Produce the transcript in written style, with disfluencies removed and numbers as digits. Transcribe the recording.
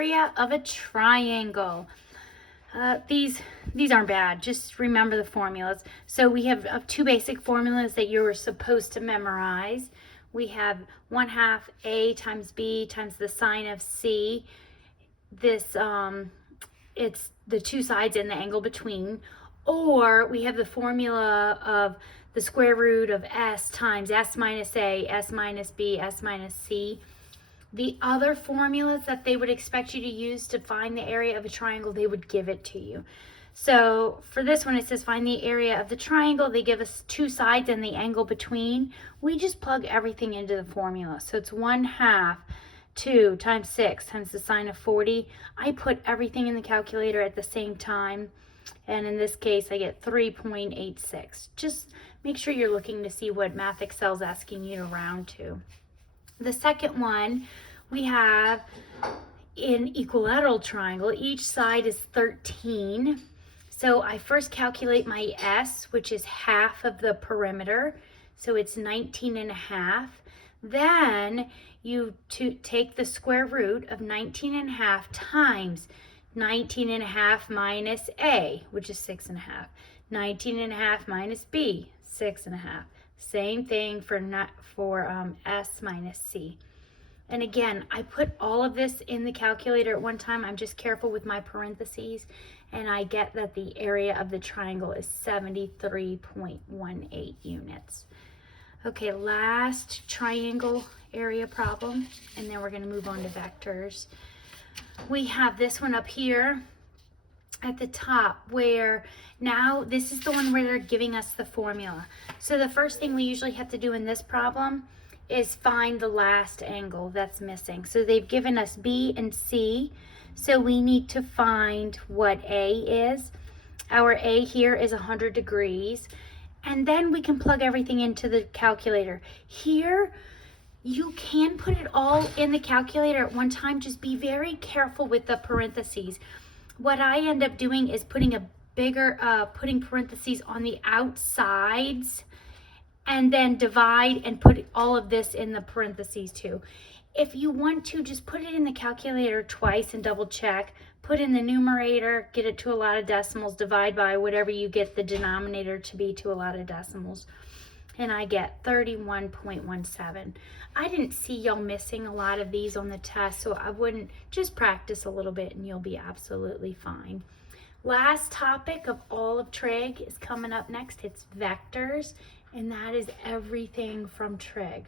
area of a triangle. These aren't bad. Just remember the formulas. So we have two basic formulas that you were supposed to memorize. We have 1/2 a times b times the sine of c. This it's the two sides and the angle between. Or we have the formula of the square root of s times s minus a, s minus b, s minus c. The other formulas that they would expect you to use to find the area of a triangle, they would give it to you. So for this one, it says find the area of the triangle. They give us two sides and the angle between. We just plug everything into the formula. So it's 1/2 2 times 6 times the sine of 40. I put everything in the calculator at the same time. And in this case, I get 3.86. Just make sure you're looking to see what Math Excel is asking you to round to. The second one, we have an equilateral triangle. Each side is 13. So I first calculate my S, which is half of the perimeter. So it's 19.5. Then you take the square root of 19.5 times 19.5 minus A, which is 6.5. 19.5 minus B, 6.5. Same thing for S minus C. And again, I put all of this in the calculator at one time. I'm just careful with my parentheses. And I get that the area of the triangle is 73.18 units. Okay, last triangle area problem. And then we're going to move on to vectors. We have this one up here at the top where now this is the one where they're giving us the formula. So the first thing we usually have to do in this problem is find the last angle that's missing. So they've given us B and C. So we need to find what A is. Our A here is 100 degrees. And then we can plug everything into the calculator. Here, you can put it all in the calculator at one time. Just be very careful with the parentheses. What I end up doing is putting putting parentheses on the outsides and then divide and put all of this in the parentheses too. If you want to, just put it in the calculator twice and double check. Put in the numerator, get it to a lot of decimals, divide by whatever you get the denominator to be to a lot of decimals. And I get 31.17. I didn't see y'all missing a lot of these on the test, so I wouldn't, just practice a little bit and you'll be absolutely fine. Last topic of all of Trig is coming up next. It's vectors, and that is everything from Trig.